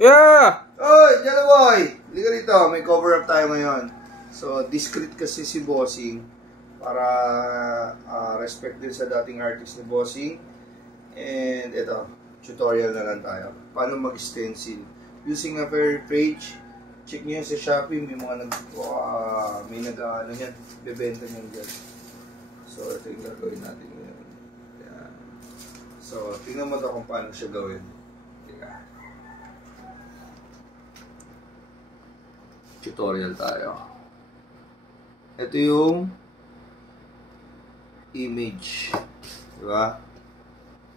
Yeah! Oy, Jello Boy! Hindi ka rito, may cover up tayo ngayon. So, discreet kasi si Bossing para respect din sa dating artist ni Bossing. And ito, tutorial na lang tayo. Paano mag-stencil. Using a fair page, check nyo sa Shopee, may mga ano yan, bebenta nyo dyan. So, ito yung gagawin natin ngayon. Yan. So, tingnan mo ito kung paano siya gawin. Tutorial tayo. Ito yung image. Diba?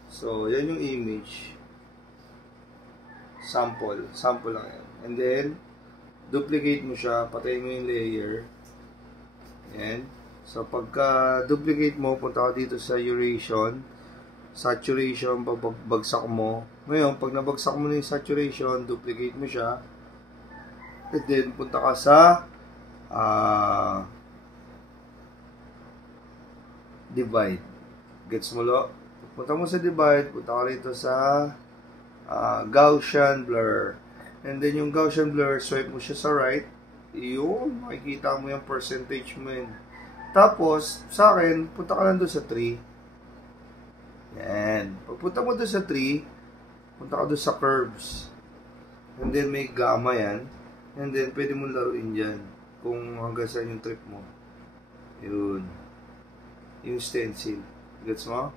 So, yan yung image. Sample. Sample lang yan. And then, duplicate mo siya. Patayin mo yung layer. Yan. So, pagka duplicate mo, punta ka dito sa Saturation. Saturation, bagsak mo. Ngayon, pag nabagsak mo na yung saturation, duplicate mo siya. And then, punta ka sa divide. Gets mo lo? Punta mo sa divide, punta ka rito sa Gaussian blur. And then, yung Gaussian blur, swipe mo siya sa right. Yun, makikita mo yung percentage mo yun. Tapos, sa akin, punta ka lang doon sa 3. Yan. Pagpunta mo doon sa 3, punta ka doon sa curves. And then, may gamma yan. And then, pwede mo laruin dyan kung hanggang saan yung trip mo. Yun. Yung stencil. Gets mo?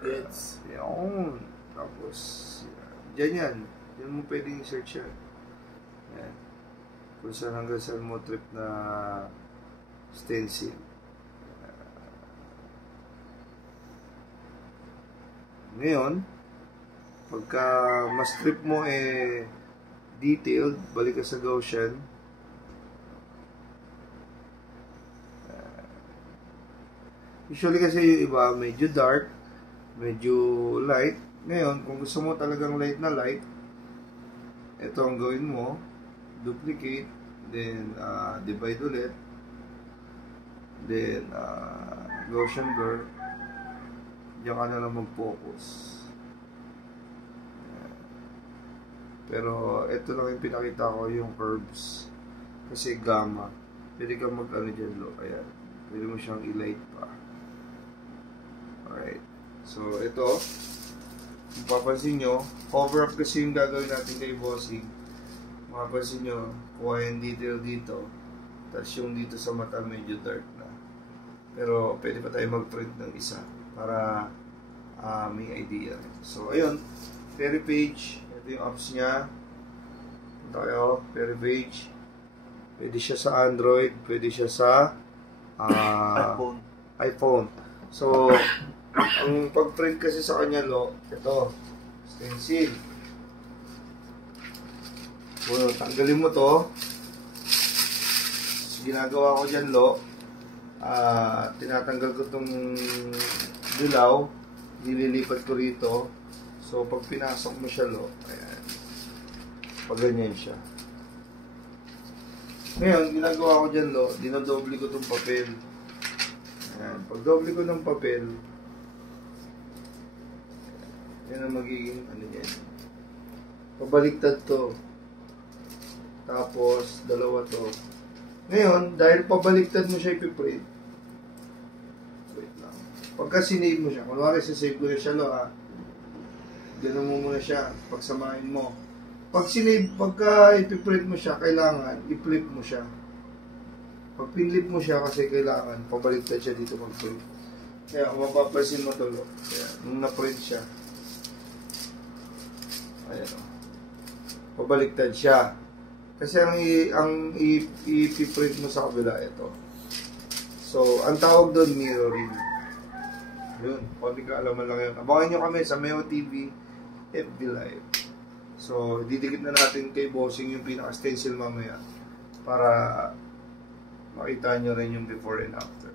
Gets. Yun. Tapos, dyan yan. Yan mo pwedeng search yan. Yan. Kung saan hanggang saan mo trip na stencil. Ngayon, pagka mas trip mo detailed, balik ka sa Gaussian. Usually kasi yung iba medyo dark, medyo light. Ngayon, kung gusto mo talagang light na light, ito ang gawin mo, duplicate, then divide ulit, then Gaussian blur, diyan ka na lang mag-focus. Pero ito lang yung pinakita ko, yung curves. Kasi gamma. Pwede ka mag-ano dyan, lo. Ayan. Pwede mo siyang i-light pa. Alright. So, ito. Kung papansin nyo, cover up kasi yung gagawin natin kay Bossing. Mapapansin nyo, kuha yung detail dito. Tapos yung dito sa mata medyo dark na. Pero pwede pa tayo mag-print ng isa para may idea. So, ayun. Very page. Ito yung apps niya. Punta kayo, per page. Pwede siya sa Android, pwede siya sa iPhone. So, ang pag-print kasi sa kanya, lo, ito, stencil. Well, tanggalin mo to. So, ginagawa ko dyan, lo, tinatanggal ko itong dilaw, nililipat ko rito. So, pag pinasok mo siya, lo, ayan. Pag ganyan siya. Ngayon, ginagawa ko dyan, lo, dinodoble ko itong papel. Ayan. Pag doble ko ng papel, yan ang magiging, ano yan. Pabaliktad to. Tapos, dalawa to. Ngayon, dahil pabaliktad mo siya ipiprint, wait lang. Pagka sinave mo siya, kunwari sasave ko na siya, lo, ganun mo muna siya, pagsamahin mo. Pagka ipiprint mo siya, kailangan i-flip mo siya. Pag pinlip mo siya, kasi kailangan pabaliktad siya dito mag-print. Kaya kung mapapansin mo to, kaya nung na-print siya, ayan o, pabaliktad siya. Kasi ang i-print mo sa kabila, ito. So, ang tawag doon, mirroring. Yun, konti ka alaman lang yun. Abangan nyo kami sa Meo TV FB Live. So, didikit na natin kay Bossing yung pinaka-stencil mamaya para makita nyo rin yung before and after.